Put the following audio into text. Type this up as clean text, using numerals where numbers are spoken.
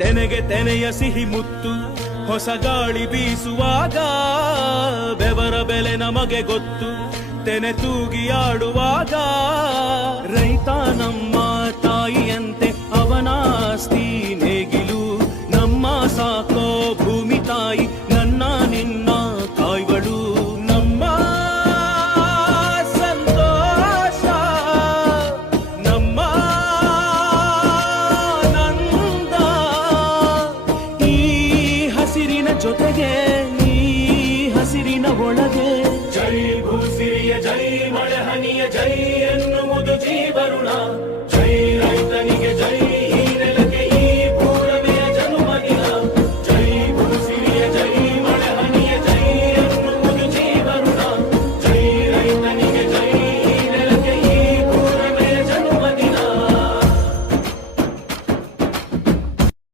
ತೆನೆಗೆ ತೆನೆಯ ಸಿಹಿ ಮುತ್ತು ಹೊಸ ಗಾಳಿ ಬೀಸುವಾಗ ಬೆವರ ಬೆಲೆ ನಮಗೆ ಗೊತ್ತು ತೆನೆ ತೂಗಿ ಆಡುವಾಗ ರೈತ ನಮ್ಮ ತಾಯಿಯಂತೆ ಅವನಾಸ್ತಿ ನೇಗಿಲು ನಮ್ಮ ಸಾಕೋ ಭೂಮಿ ತಾಯಿ ನನ್ನ ನಿನ್ನ ಕಾಯ್ಗಳು ನಮ್ಮ ಸಂತೋಷ ನಮ್ಮ ನಂದ ಈ ಹಸಿರಿನ ಜೊತೆಗೆ ಈ ಹಸಿರಿನ ಒಳಗೆ ಜೈ ಭೂಸಿರಿಯ ಜೈ ಮಳೆ ಹನಿಯ ಜೈ ಎನ್ನುವುದು ಜೀವರುಣ